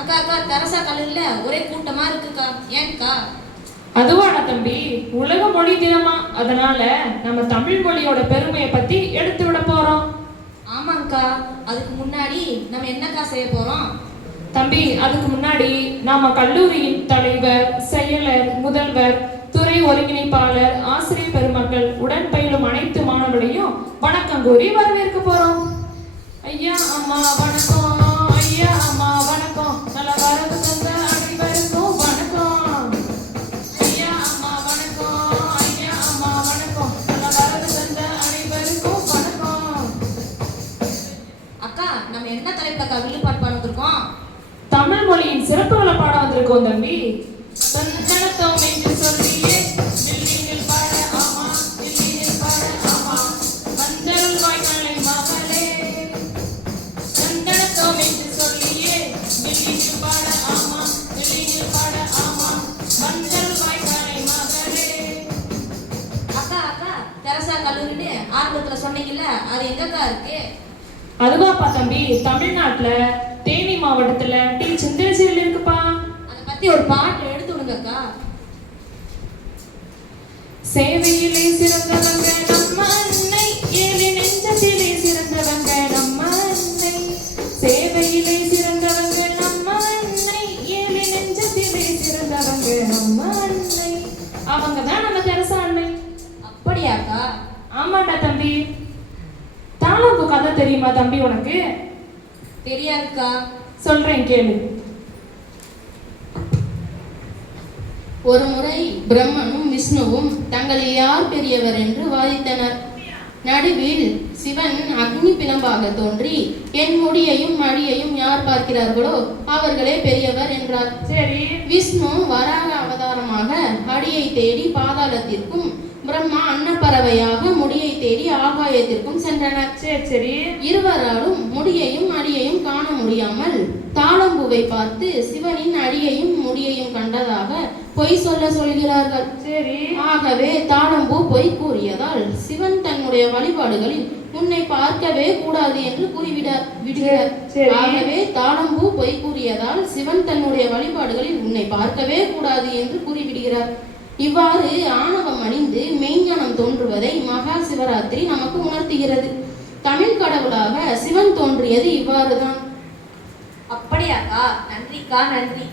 அக்கா அக்கா தெரசா கல்லூரியில ஒரே கூட்டமா இருக்குக்கா. ஏன்க்கா? அதுவாடா தம்பி, உலக மொழி தினமா, அதனால நம்ம தமிழ் மொழியோட பெருமையை பத்தி எடுத்து விட போறோம். ஆமாங்கக்கா. அதுக்கு முன்னாடி நம்ம என்னக்கா செய்ய போறோம்? தம்பி, அதுக்கு முன்னாடி நாம கல்லூரியின் தலைவர், செயலர், முதல்வர், துறை ஒருங்கிணைப்பாளர், ஆசிரியர் பெருமக்கள், உடன் பயிலும் அனைத்து மாணவர்களையும் வணக்கம் கூறி வரவேற்க போறோம். ஐயா அம்மா வணக்கம், ஐயா அம்மா வணக்கம், நல்ல வரவு தந்த அனைவருக்கும் வணக்கம். ஐயா அம்மா வணக்கம், ஐயா அம்மா வணக்கம், நல்ல வரவு தந்த அனைவருக்கும் வணக்கம். அக்கா, நம்ம என்ன தலைப்புக்கா வில்லுப்பாட்டு பாட வந்திருக்கோம்? தமிழ் மொழியின் சிறப்புகளை பாட வந்திருக்கோம் தம்பி. தந்தனத்தோம் என்று சொல்லியே வில்லினில் பாட ஆமா, வில்லினில் பாட ஆமா, வந்தருள் வாய்க்காலை மகளே. தந்தனத்தோம் என்று சொல்லியே வில்லினில் பாட ஆமா, வில்லினில் பாட ஆமா, வந்தருள் வாய்க்காலை மகளே. அக்கா அக்கா, தெரசா கல்லூரின்னு ஆரம்பத்துல சொன்னீங்கல்ல, அது எங்கக்கா இருக்கு? அதுவாப்பா தம்பி, தமிழ்நாட்டுல தேனி மாவட்டத்துல டி சிந்தரசியில் இருக்குப்பா. அதை பத்தி ஒரு பாட்டு எடுத்து விடுங்கக்கா. சேவையிலே சிறந்தவங்க நம்ம அன்னை, ஏழி நெஞ்சத்திலே சிறந்தவங்க நம்ம அன்னை. சேவையிலே சிறந்தவங்க நம்ம அன்னை, ஏழி நெஞ்சத்திலே சிறந்தவங்க நம்ம அன்னை. அவங்க தான் நம்ம தெரசா அன்னை. அப்படியாக்கா? ஆமாண்டா தம்பி. தாளம்பூ கதை தெரியுமா தம்பி உனக்கு? தெரியாதுக்கா. சொல்றேன் கேளு. ஒரு முறை பிரம்மனும் விஷ்ணுவும் தங்களில் யார் பெரியவர் என்று வாதித்தனர். நடுவில் சிவன் அக்னி பிளம்பாக தோன்றி என் முடியையும் மடியையும் யார் பார்க்கிறார்களோ அவர்களே பெரியவர் என்றார். சரி. விஷ்ணு வராக அவதாரமாக அடியை தேடி பாதாளத்திற்கும், பிரம்மா அன்னப்பறவையாக முடியை தேடி ஆகாயத்திற்கும் சென்றனர். சரி சரி. இருவராலும் முடியையும் அடியையும் காண முடியாமல் தாளம்பூவை பார்த்து சிவனின் அடியையும் முடியையும் கண்டதாக பொய் சொல்கிறார்கள். சரி. ஆகவே தாளம்பூ பொய் கூறியதால் சிவன் தன்னுடைய வழிபாடுகளில் உன்னை பார்க்கவே கூடாது என்று விடுகிறார். ஆகவே தாளம்பூ பொய் கூறியதால் சிவன் தன்னுடைய வழிபாடுகளில் உன்னை பார்க்கவே கூடாது என்று கூறிவிடுகிறார். இவ்வாறு ஆணவம் அணிந்து மெய்ஞானம் தோன்றுவதை மகா சிவராத்திரி நமக்கு உணர்த்துகிறது. தமிழ் கடவுளாக சிவன் தோன்றியது இவ்வாறுதான். அப்படியாக்கா? நன்றிக்கா, நன்றி.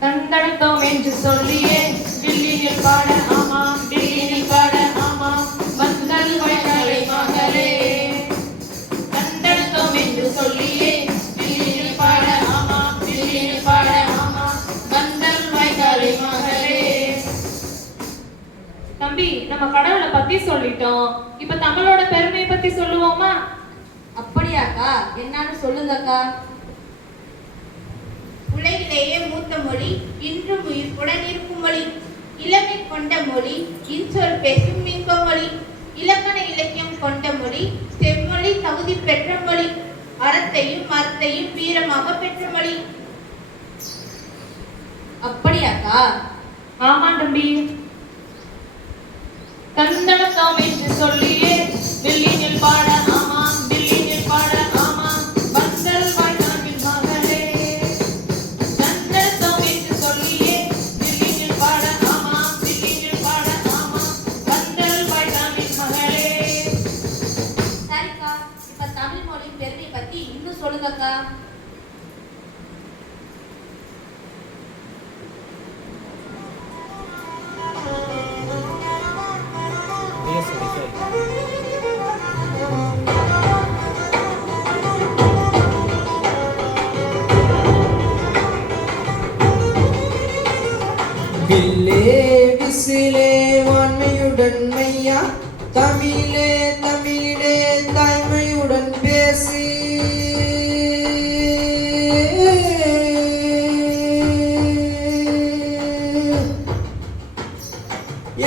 தந்தனத்தோம் என்று சொல்லியே வில்லினில் பாட ஆமா, வில்லினில் பாட ஆமா, வந்தல் வாய்க்காலை மகளே. தந்தனத்தோம் என்று சொல்லியே வில்லினில் பாட ஆமா, வில்லினில் பாட ஆமா, வந்தல் வாய்க்காலை மகளே. தம்பி, நம்ம கடவுளை பத்தி சொல்லிட்டோம். இப்ப தமிழோட பெருமையை பத்தி சொல்லுவோமா? அப்படியாக்கா? என்னன்னு சொல்லுங்கக்கா. உலகிலேயே மூத்த மொழி, இன்றும் உயிர்ப்புடன் இருக்கும் மொழி, இளமை கொண்ட மொழி, இன்சொல் பேசும் இன்ப மொழி, இலக்கண இலக்கியம் கொண்ட மொழி, செம்மொழி தகுதி பெற்ற மொழி, அறத்தையும் மரத்தையும் வீரமாக பெற்ற மொழி. அப்படியாக்கா? ஆமா தம்பி. தந்தனத்தோம் என்று சொல்லியே வில்லினில் பாட ஆமா, வில்லினில் பாட ஆமா, வந்தல் வாய்க்காலின் மகளே. தந்தனத்தோம் என்று சொல்லியே வில்லினில் பாட ஆமா, வில்லினில் பாட ஆமா, வந்தல் வாய்க்காலின் மகளே. சரிக்கா, இப்ப தமிழ் மொழியின் பெருமை பத்தி இன்னும் சொல்லுங்கக்கா. வில்லே விசிலே வான்மையுடன் மையா, தமிழே தமிழே தாய்மையுடன் பேசி,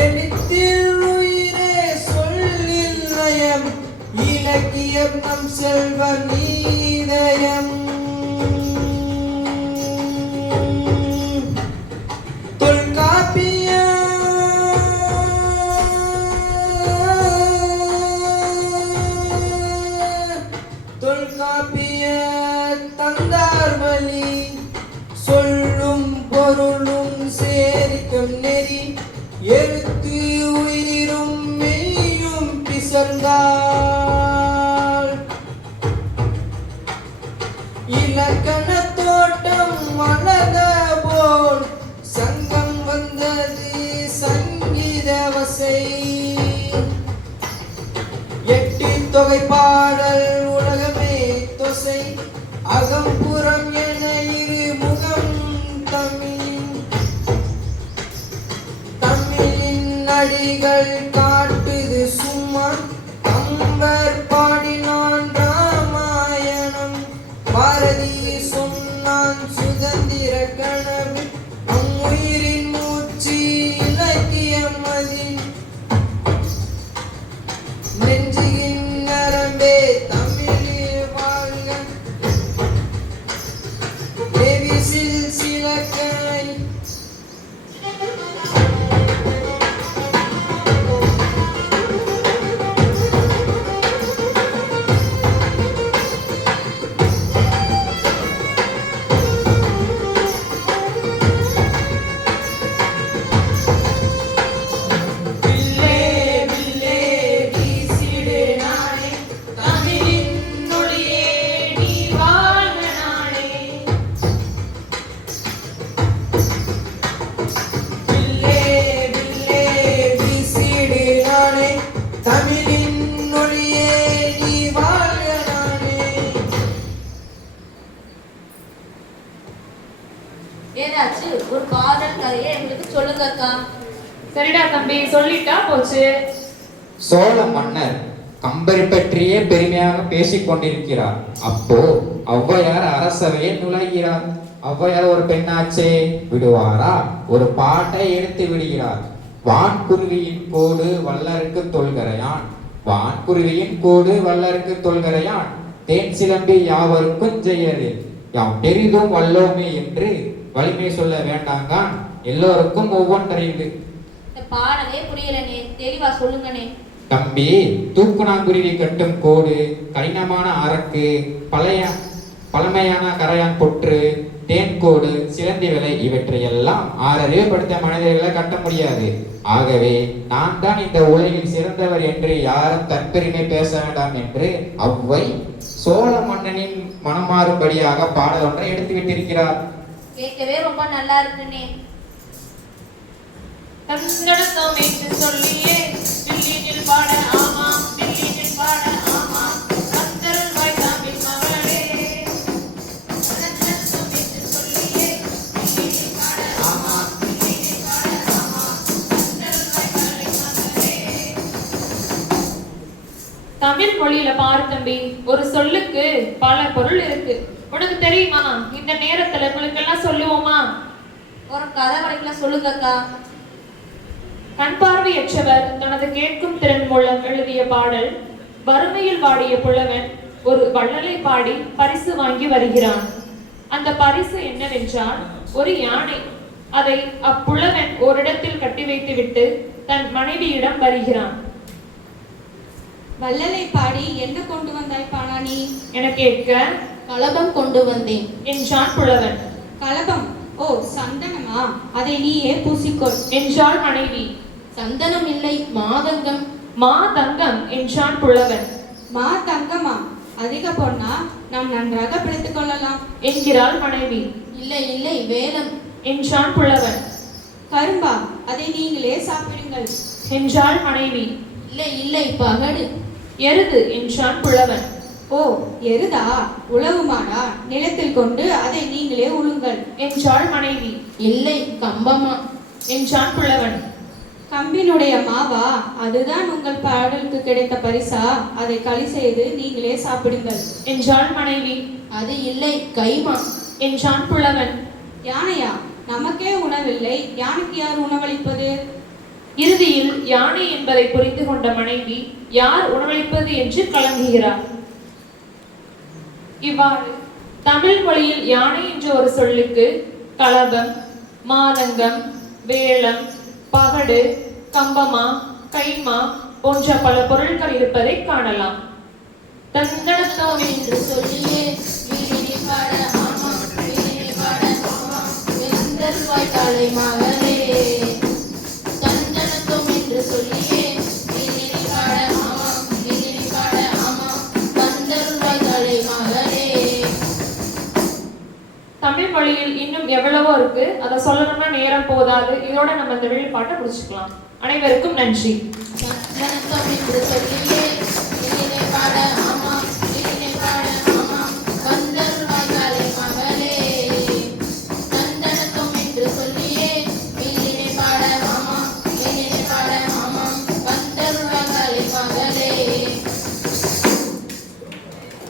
எழுத்தில் உயிரே சொல்லில் நயம், இலக்கியம் நம் செல்வ நீதயம். தொல்காப்பிய காட்டும் நெறி எழுத்து உயிரும் மெய்யும் பிசர்ந்தாள் இலக்கண தோட்டம் வளர்ந்த போல் சங்கம் வந்தது சங்கீத வசை எட்டு தொகை பாடல் உலகமே தொசை அகம்புறம் என இரு முகம் தமிழின் அடிகள் காட்டுது சும்மா கம்பர் பாடினான் ராமாயணம் பாரதி சொன்னான் சுதந்திர கனவு உயிரின் மூச்சு இலக்கியம் அதில் நெஞ்சின் நரம்பே தமிழில் வாழ்க தேவிசில் சிலக்கை தமிழின் மொழியே நீ வாழ்க நானே. ஏதாச்சு ஒரு காதல் கதையை எங்களுக்கு சொல்லுங்க அக்கா. சரிடா தம்பி, சொல்லிட்டா போச்சு. சோழ மன்னர் கம்பரை பற்றியே பெருமையாக பேசிக் கொண்டிருக்கிறார். அப்போ ஔவையார் அரசவையில் நுழைகிறார். ஔவையார் ஒரு பெண்ணாச்சே, விடுவாரா? ஒரு பாட்டை எடுத்து விடுகிறார். வான்குருவியின் கோடு வல்லருக்கு தொல்கரையான், வான்குருவியின் கோடு வல்லருக்கு தொல்கரையான், தேன் சிலம்பி யாவருக்கும் ஜெயது, யாம் பெரிதும் வல்லோமே என்று வலிமை சொல்ல வேண்டாங்கான், எல்லோருக்கும் ஒவ்வொன்றறியுது. இந்த பாடலே புரியலனே, தெளிவா சொல்லுங்கனே. தம்பி, தூக்குனாங்குருவி கட்டும் கோடு, கடினமான அரக்கு, பழமையான கரையான் பொற்று, தேன்கோடு, சிலந்தி விலை இவற்றையெல்லாம் ஆறறிவு படுத்த மனிதர்களை கட்ட முடியாது. ஆகவே நான் தான் இந்த உலகில் சிறந்தவர் என்று யாரும் தற்பெருமை பேச வேண்டாம் என்று ஔவை சோழ மன்னனின் மனமாறும்படியாக பாடல் ஒன்றை எடுத்து விட்டிருக்கிறார். கேட்கவே ரொம்ப நல்லா இருக்குனே. தங்கடத்தோம் என்று சொல்லியே தில்லியில் பாட ஆமா, தில்லியில் பாட ஆமா, கந்தருள் வாய் தாம்பி மகளே. தங்கடத்தோம் என்று சொல்லியே தில்லியில் பாட ஆமா, தில்லியில் பாட ஆமா, கந்தருள் வாய் தாம்பி மகளே. தமிழ் மொழியில பாரு தம்பி, ஒரு சொல்லுக்கு பல பொருள் இருக்கு. உனக்கு தெரியுமா? இந்த நேரத்துல உங்களுக்கெல்லாம் சொல்லுவோமா? ஒரு கதை வரைக்கும் சொல்லுங்க அக்கா. கண் பார்வையற்றவர் தனது கேட்கும் திறன் மூலம் எழுதிய பாடல். வறுமையில் வாடிய புலவன் ஒரு வள்ளலை பாடி பரிசு வாங்கி வருகிறான். அந்த பரிசு என்னவென்றால் ஒரு யானை. அதை அப்புலவன் ஓரிடத்தில் கட்டி வைத்துவிட்டு தன் மனைவியிடம் வருகிறான். வள்ளலை பாடி என்ன கொண்டு வந்தாய் பாணானி என கேட்க, கலபம் கொண்டு வந்தேன் என்றான் புலவன். கலபம்? ஓ, சந்தனமா? அதை நீயே பூசிக்கொள் என்றாள் மனைவி. சந்தனம் இல்லை, மாதங்கம். மாதங்கம் என்றான் புலவன். மா தங்கமா? அதிக பொன்னா நாம் நன்றாக பிடித்துக் கொள்ளலாம் என்கிறாள் மனைவி. இல்லை இல்லை, வேலம் என்றான் புலவன். கரும்பா? அதை நீங்களே சாப்பிடுங்கள் என்றாள் மனைவி. இல்லை இல்லை, பகடு. எருது என்றான் புலவன். ஓ, எருதா? உழவுமாடா? நிலத்தில் கொண்டு அதை நீங்களே உழுங்கள் என்றாள் மனைவி. இல்லை, கம்பமா என்றான் புலவன். கம்பினுடைய மாவா? அதுதான் உங்கள் பாடலுக்கு கிடைத்த பரிசா? அதை களி செய்து நீங்களே சாப்பிடுங்கள் என்றாள் மனைவி. அது இல்லை, கைமா என்றான் புலவன். யானையா? நமக்கே உணவில்லை, யானைக்கு யார் உணவளிப்பது? இறுதியில் யானை என்பதை புரிந்து கொண்ட மனைவி யார் உணவளிப்பது என்று கலங்குகிறார். இவ்வாறு தமிழ் மொழியில் யானை என்ற ஒரு சொல்லுக்கு கலபம், மாதங்கம், வேலம், பகடு, கம்பமா, கைமா போன்ற பல பொருட்கள் இருப்பதை காணலாம். தங்கடத்தோம் என்று சொல்லியே வீடினி பாட ஆமா, வீடினி பாட ஆமா, வெந்தருவாய் காலை மகளே. தமிழ் மொழியில் இன்னும் எவ்வளவோ இருக்கு. அதை சொல்லணும்னா நேரம் போதாது. இதோட நம்ம இந்த வெளிப்பாட்டை முடிச்சுக்கலாம். அனைவருக்கும் நன்றி. வணக்கம் இப்படி சொல்லியே பாட